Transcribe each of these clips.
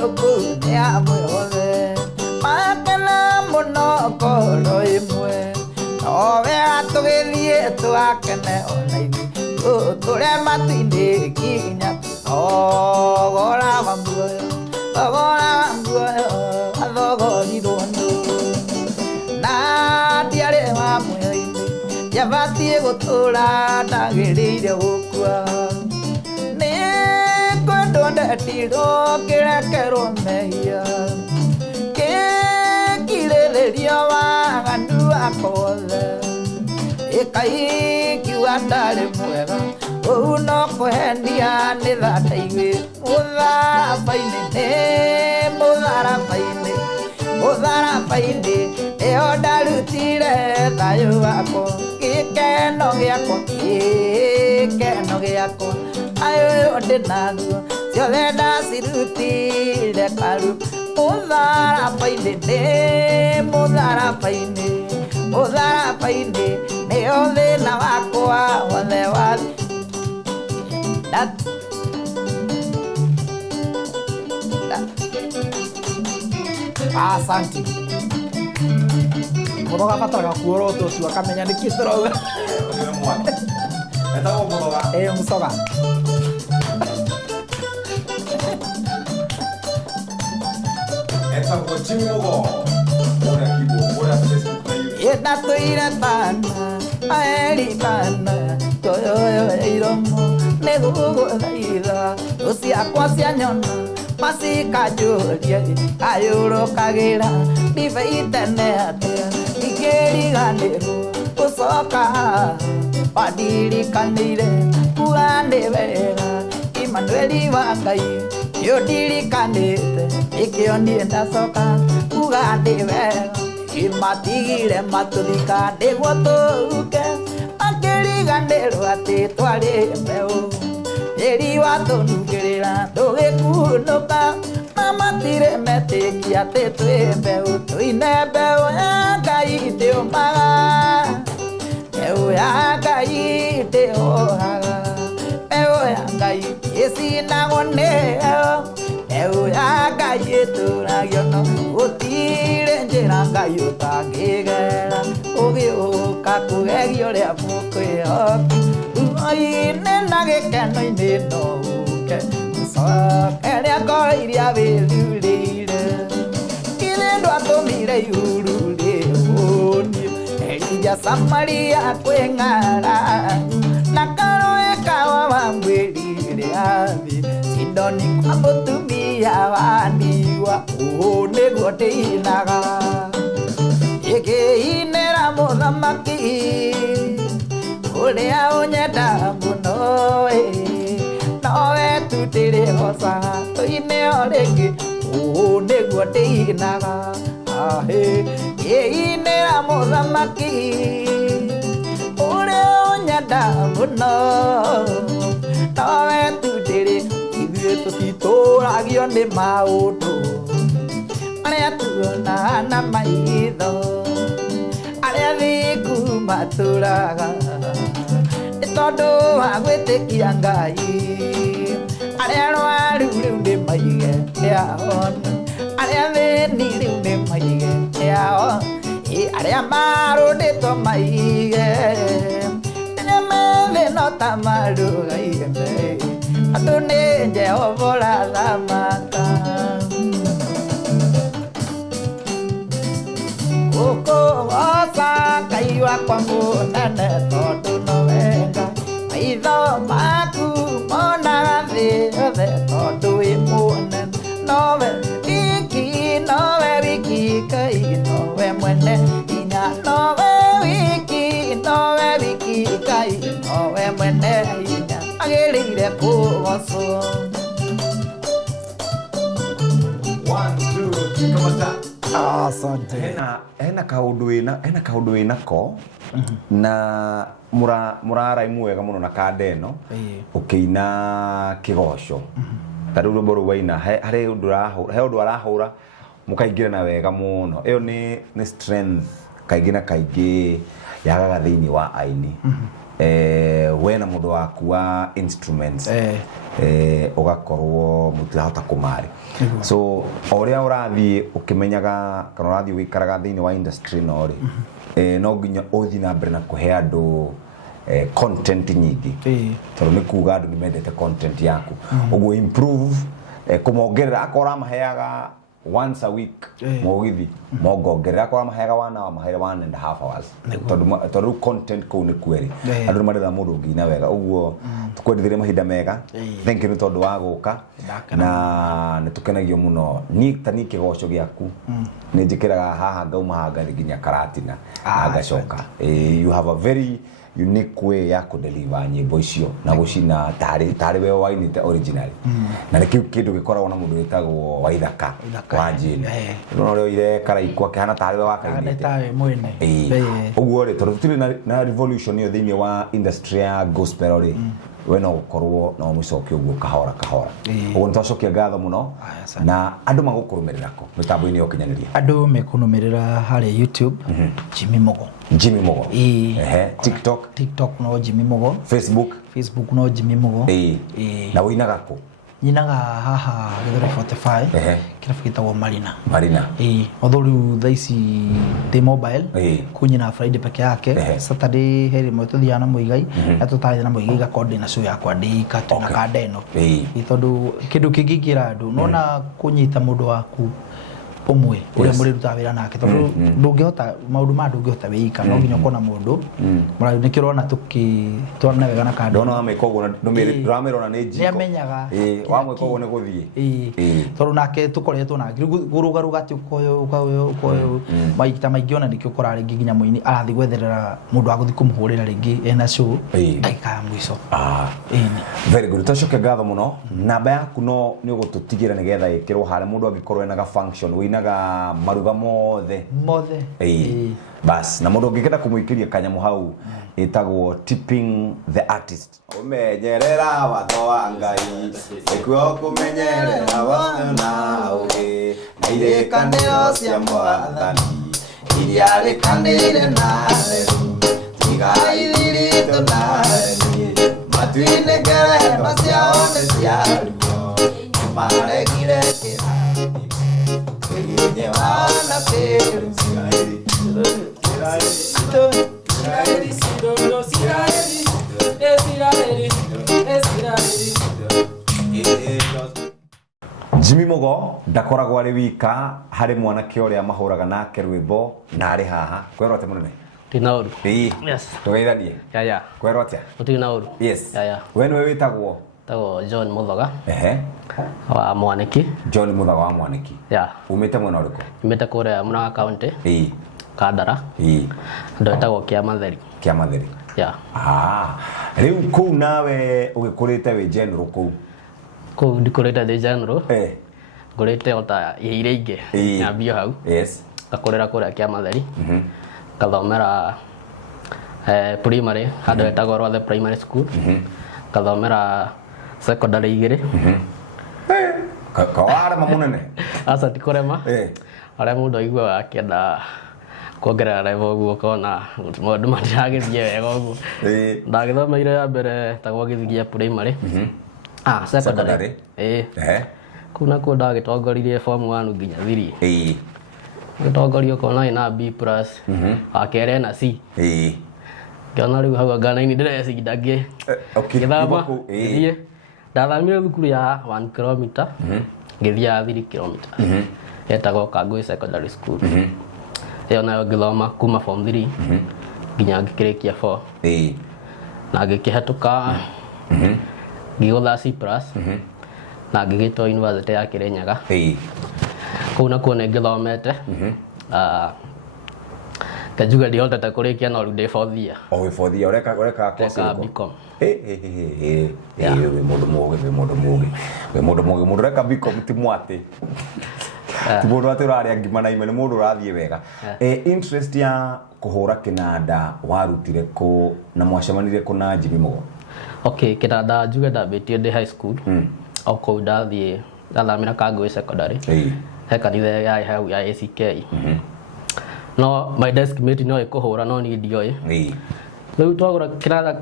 loko ya mwe makana muno koro imwe owe atugithie twakene onaini tule matinde kinya ogora muoyo athogori rondo na ndiare wa muoyo yabatie gutura ndagirire gukua ni kwendo ndetiro kirekero mehia kikirereria waganu akothe ikai kiuga ndari mwega ũũ no kũhenia nĩ thataigwi mũtharabainĩ ĩyo ndarutire thayũ wakwa gĩkeno gĩakwa ayũ ndĩ naguo ciothe ndacirutire karu mũtharabainĩ nĩyo thĩna wakwa wothe wathi Asante. Muroga bataraga kuoro tu akamenya niki turoga. Etagwo muroga. Musoga. Etagwo chimugo. Ora kibo, ora Facebook na YouTube. Yena tuira bana, aeri bana, toyo iromo, negugo daira, usia kwasia nyona. Masika julia ayuro kagira divaitane atia igeri ganero usoka padiri kanire kuande vera Emmanueli wangai yodiri kanete ikioni ndasoka kuande vera imatigire matulika degotoke akeri ganero ate tware mbeo eri watonugirira ndugikunuka mamatire metikia tetwembeu tuine mbeu ya Ngai ndĩũmaga mbeu ya Ngai ndĩhohaga mbeu ya Ngai ĩcinagwo nĩyo mbeu ya Ngai ĩtũragio no gũtirĩ njĩra Ngai ũtangĩgera ũgĩũka kũgegia ũrĩa mũkwĩhoka ine na gĩkeno-inĩ no ũke ũcokeria ngoro iria wĩthurĩire ithe ndwatũmire ihuru rĩũnie Elija Samaria kwĩng'ara na karũĩ kawa wambwĩrire athi Sidoni kwa mũtumia wa ndigwa ũũ nĩguo ndĩinaga ĩkĩinĩra mũthamaki ũrĩa ũnyenda mũno nowe tu ndĩrĩ hoca tũine o rĩngĩ ũũ nĩguo ndĩinaga ĩinĩra mũthamaki ũrĩa ũnyenda mũno nowe tu ndĩrĩ ithuĩ tũtitũragio nĩ maũndũ marĩa tuonaga na maitho arĩa thiku matũraga tondũ wa gwĩtĩkia Ngai arĩa arwaru rĩu nĩmaige nĩahona arĩa thĩni rĩu nĩmaige nĩahona arĩa marũndĩtwo maige rĩrĩa methĩno ta marũgaire andũ nĩ Jehova ũrathamaka ũkũgoca Ngai wakwa mũnene tondũ no wega maitho maku monaga thĩ yothe tondũ wĩ mũnene nowe wiki Ngai nowe mwene hinya nowe wiki Ngai nowe mwene hinya agĩrĩire kũgocwo. 1, 2, 3 kamata. Asante. Hena kaundu winako na murara mwega muno na kadeno ukiina kigoco tari rwimbo rwaina hari undu arahura mukaingira na wega muno iyo ni strength kaingĩ na kaingĩ yagaga thiini wa aini wena mundu waku wa instruments ugakorwo mutirahota kumari so oria urathie ukimenyaga kana urathie wikaraga thiini wa industry no ri no nginya uthi na mbere na kuhe andu content nyingi tondu ni kuga andu nimendete content yaku uguo improve kumongerera akora maheaga once a week mogithi mongongerera akora maheaga 1 hour maheaga 1.5 hours tondu content ko ni kweri andu marenda mundu ngina wega uguo tukwendithire mahinda mega thank you tondu wa guka na nitukenagio muno ni tani kigoco giaku ni njikiraga haha ngauma hanga nginya karatina ngacoka you have a very unique way ya kudeliver nyimbo icio na gucina tari we wainite original na nikiu kindu gikoragwo na mundu witagwo Waithaka wa njini no rio ire karaikwa kihana tari we wakainite tawe mwene uguo ri tondu tuli na revolution yo thiini wa industry ya gospel ri we no gukorwo no mucoki uguo kahora uguo nitwacokia ngatho muno na andu magukurumirira ko mitambo-ini yokinyaniria andu mekunumirira hari YouTube Jimmy Mogo TikTok no Jimmy Mogo Facebook no Jimmy Mogo na winaga ko nyinaga haha Githore 45 kirabu gitagwo Marina othuru thaici the mobile kunyina Friday peke yake Saturday heri mwetu thiana muigai atutaye na muigai gakode na show yakwa ndika tuna kadeno itondu kindu kingigira andu nona kunyita mundu waku umwe uria muri ruta wira nake tondu ndungihota maundu ma ndungihota wika no nginya kona mundu mara nikirona twana wega na kando ndona ameka uguo ndumiri ramirona ni njiko amenyaga wamweka uguo ni guthie tondu nake tukoretwo na gurugaruga ti ukoyo maikita maingiona nikio korari nginya muini arathi gwetherera mundu aguthi kumuhurira ringi ena show aika mwiso very good tashoke ngatho muno namba yaku no ni ugututigira nigetha ikirwo hare mundu angikorwo ena ga function winaga maruga mothe bas na mundu ngikenda kumuikiria kanyamu hau itagwo tipping the artist umenyerera watho wa Ngai ikuo kumenyerera watho na uge na ile kaneo cia mwathani iria rikanire na leru tigai thirito na matwine ngere macia one cia ruo maregire Llevana pero Jimmy Mogo ndakoragwo ari wika hari mwanake uria mahuraga nake rwimbo na ari haha kwero ate munene Tinauru yes tugeithanie ya kwero ate Tinauru yes ya we niwe witagwo tago John Muthoga wa Mwaniki John Muthoga wa Mwaniki umite mwena uriko umite kure Murang'a county Kandara ndo etagwo Kiamatheri riu ku nawe ugikurite we general ku ndikurite the general ngurite ota ire inge nyambio hau ngakurira kure Kiamatheri ngathomera primary handu etagwo Rwathe primary school ngathomera secondary igire kawara mamunene asa tikorema ara mundu igwa akienda kuongerera level guo kona mundu matiragithie wega guo ndagithomeire ya mbere tagwa githigia primary secondary kuna ko ndagitongoririe form 1 nginya 3 gitongorio kona ina B+ akere na C kiona riu hau ngana ini ndĩreciria ngĩ gĩthama gĩthiĩ ndathamire thukuru ya 1 km ngĩthiaga 3 km yetagwo Kangũi secondary school ĩyo nayo ngĩthoma kuma form 3 nginya ngĩkĩrĩkia 4 na ngĩkĩhetũka ngĩgũtha C+ na ngĩgĩtwo university ya Kĩrĩnyaga kũu nakuo nĩ ngĩthomete kajuga ndihotete kurikia no rude fothia fothia ureka course Bcom we mundu mugi reka Bcom ti mwate ti mundu aturari ngima na imene mundu rathie wega interest ya kuhura kinanda warutire ku na mwashamanire ku na Jimmy Mogo kinanda juga ndabitie ndi high school au ndathie ndathamira Kangũi secondary he kanitha ya hau ya ACK no my desk mate no ikuhura no ni ndioi Riu twagura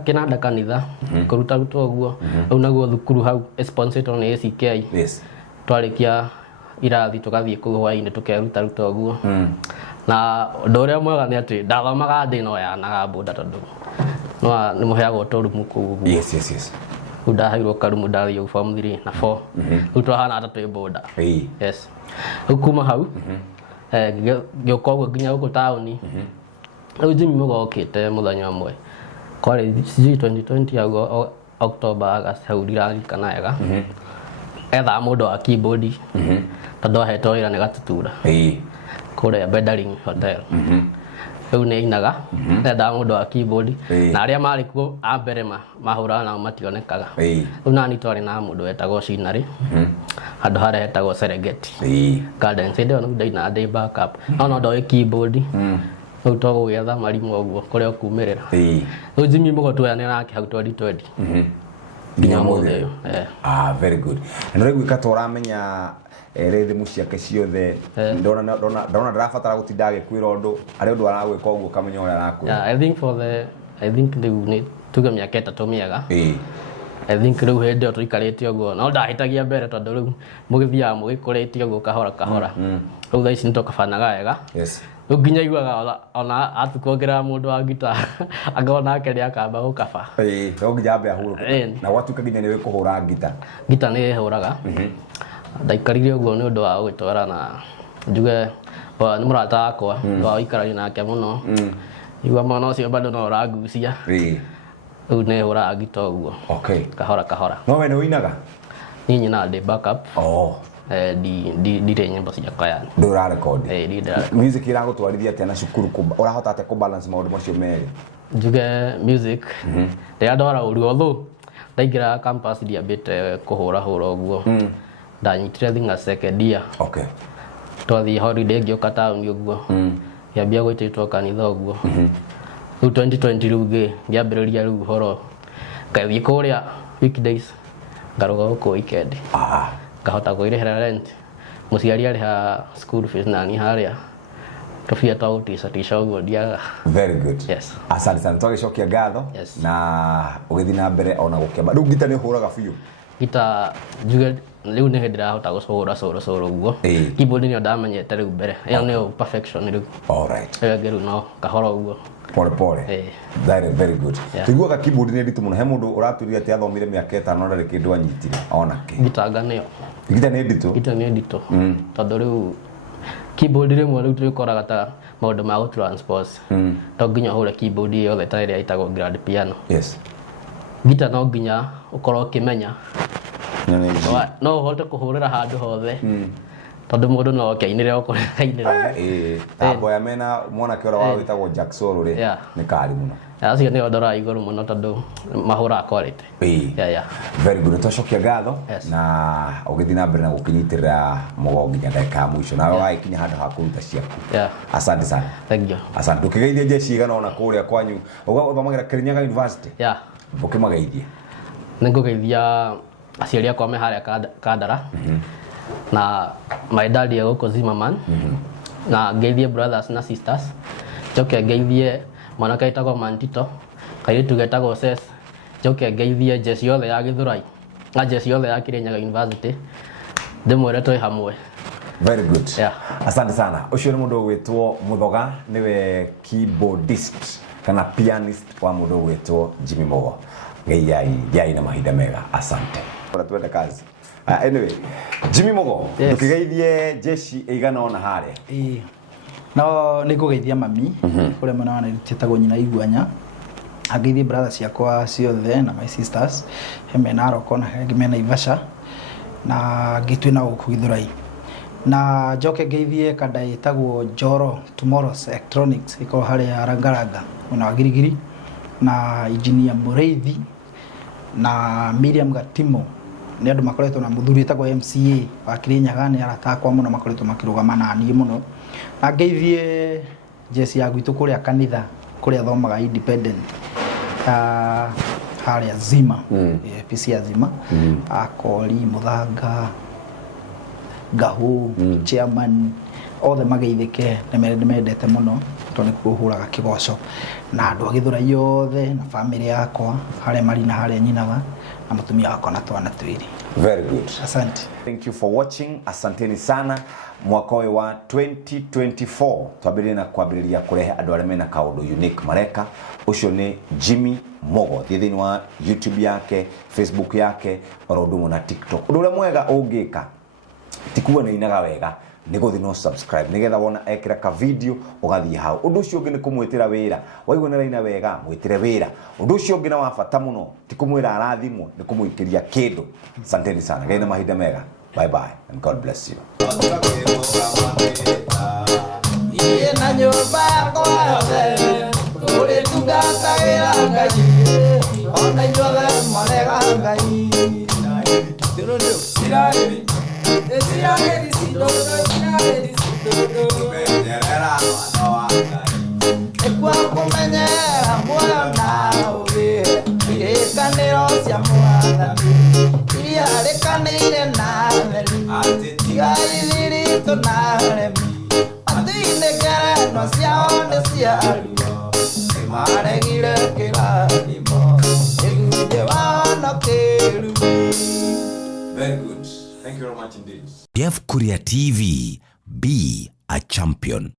kinanda kanitha kuruta guo au naguo thukuru hau sponsored ni ACK. Yes. Twarikia irathi tugathie kuu hwaini tukeruta guo. Na ndore mwega ni ati ndathomaga ndino ya naga boda tondu no ni muheagwo torumu kuu. Yes. Udahairwo karumu ndathio form 3 na 4. Riu twahana atatu boda. Yes. Ukuma hau gioka guo nginya guku tauni. Riu Jimmy Mugo okite muthenya umwe kwari 2020 ago October August hau ndirarikana wega etha mundu wa keyboard tondu ahetwo wira ni gatutura kuria Beddaring Hotel. Riu ni inaga etha mundu wa keyboard na aria mari kuo a mbere mahura na mationekaga. Riu nani twari na mundu wetagwo Shinari handu haria hetagwo Serengeti Gardens inde no ndaina ndĩ backup no ndoi keyboard. Riu twagũgĩetha marimu ũguo kũrĩa ũkuumĩrĩra. Riu Jimmy Mugo tweanĩra nake hau 2020 nginya mũthĩ ũyũ. Very good. Na rĩu gwĩka ũramenya rhythm ciake ciothe ndona ndarabatara gũtinda agĩkwĩra ũndũ arĩ ũndũ aragwĩka ũguo kamenya ũrĩa arakwĩra. I think rĩu nĩ tuge mĩaka ĩtatũ mĩega. I think rĩu hĩndĩ ĩyo tũikarĩte ũguo no ndahĩtagia mbere tondu rĩu mũgĩthiaga mũgĩkũrĩte ũguo kahora. Rĩu thaa ici nĩtũkabanaga wega. Riu nginya iguaga ona atukuongerera mundu wa gita angona ake ni akamba gukaba. No nginya ambe ahurũka. Na gwatuĩka nginya nĩ wĩkũhũra gita. Gita nĩ hũraga. Ndaikarire ũguo nĩ ũndũ wa gwĩtwara na njuge nĩ mũrata wakwa wa ikarania nake mũno. Igua mwana ũcio bado no ũrangucia. Rĩu nĩ hũraga gita ũguo. Kahora. No we nĩ ũinaga? Niĩ nyina ndĩ backup. Ndire nyimbo ciakwa yani. Ndura record. Music iragũtwarithia atĩa na cukuru ũrahota atĩa kũbalance maũndũ macio merĩ? Njuge music rĩrĩa ndora ũru although ndaingĩra campus ndiambĩte kũhũra ũguo. Ndanyitire thing'a second year. Twathiĩ holiday ngĩũka taũni ũguo. Ngĩambia gwĩtĩtwo kanitha ũguo. Rĩu 2020 rĩu ngĩambĩrĩria rĩu ũhoro ngathiĩ kũrĩa weekdays ngaruga gũkũ weekend. Kahota kwĩrĩhĩra rent mũciari arĩha school fees nani harĩa tũbia twaũtica ũguo ndiaga. Very good. Yes. Asante sana twagĩcokia ngatho na ũgĩthiĩ na mbere ona gũkĩamba. Rĩu gita nĩ ũhũraga biũ? Gita njuge rĩu nĩ hĩndĩ ndĩrahota gũcũra ũguo. Keyboard nĩyo ndamenyete rĩu mbere ĩyo nĩyo perfection rĩu. Ĩyo ĩngĩ rĩu no kahora ũguo pole. Very good. Tiguaga keyboard nĩ nditũ mũno. He mũndũ ũratwĩrire atĩ athomire mĩaka 5 na ndarĩ kĩndũ anyitire onake. Gitanga nĩyo. Gita nĩ nditũ? Gita nĩ nditũ tondũ rĩu keyboard rĩmwe rĩu twĩkoraga ta maũndũ ma gũtranspose. To nginya ũhũre keyboard yothe ta ĩrĩa ĩtagwo grand piano. Gita no nginya ũkorwo ũkĩmenya no ũhote kũhũrĩra handũ hothe tondu mundu no okainire okorainira tambo ya mena mwanake ora wa witagwo Jack Solo ri ni kari muno acio ni odora iguru muno tondu mahura quality. Very good. Twacokia ngatho na ugithii na mbere na gukinyitirira Mugo nginya ndeka mwisho na waikinya handu ha kuruta ciaku. Asante sana. Thank you. Asante. Tukigeithia jeshi igana ona kuria kwanyu ugathomagira Kirinyaga University. Bukimageithia ningugeithia aciari akwa me haria Kandara na my dad yako Zimmerman na ngeithie brothers na sisters joke ngeithie mwanake itagwo Mantito kairitu getagwo Ses joke ngeithie jeshi yothe ya Githurai na jeshi yothe ya Kirinyaga University ndimwire twi hamwe. Very good. Asante sana. Ucio ni mundu gwitwo Muthoga niwe keyboardist kana pianist wa mundu gwitwo Jimmy Mugo. Ngai na mahinda mega. Asante. Tuende kazi. Anyway, Jimmy Mugo, tukigeithie jeshi igana ona haria. No nikugeithia mami kuria mwana wana titagwo nyina Iguanya. Ageithie brothers yakwa ciothe na my sisters. Heme na Aroko na Gimena Ivasha na gitwe na guku Githurai. Na joke geithie kada itagwo Joro Tomorrow's Electronics iko haria Rangaranga na Girigiri na engineer Mureithi na Miriam Gatimo ni andu makoretwo na muthuri etagwo MCA wa Kirinyaga ni aratakwa muno makoretwo makirugama na niĩ muno na ngeithie jeshi ya gwitu kuria kanitha kuria thomaga independent haria Zima PC ya Zima Akori Muthanga Gahu chairman othe mageithike nĩ mendete muno tondũ nĩkuo hũraga kĩgoco na andũ a Gĩthũrai yothe na family yakwa harĩa Marina harĩa nyinaga na mũtumia wakwa na twana twĩrĩ. Very good. Asante. Thank you for watching. Asanteni sana. Mwaka wa 2024 twambĩrĩria na kwambĩrĩria kũrehe andũ arĩa mena kaũndũ unique mareka. Ucio nĩ Jimmy Mogo thĩinĩ wa YouTube yake, Facebook yake, oro ũndũ na TikTok. Ũndũ ũrĩa mwega ũngĩka tikuwa na inaga wega nĩ gũthiĩ no subscribe nigetha wona ekĩra ka video ũgathiĩ hau. Ũndũ ũcio ũngĩ nĩ kũmwĩtĩra wĩra. Waigua nĩ raina wega mwĩtĩre wĩra. Ũndũ ũcio ũngĩ na wa bata mũno ti kũmwĩra arathimwo nĩ kũmwĩkĩria kĩndũ. Asanteni sana. Gĩa na mahinda mega. Bye bye and God bless you. Na nyũmba yakwa yothe kũrĩ tungatagĩra Ngai ona ithuothe marega Ngai. Ekwa kũmenyera mwana ũgĩ ĩkanĩro cia Mwathani iria rĩkanĩire na theri tigai thiritũ na remi no ciao nĩ ciaruo maregire kĩrathimo ĩgũnjĩ wao no kĩru. Very good. Thank you very much indeed. Jeff Kuria TV, be a champion.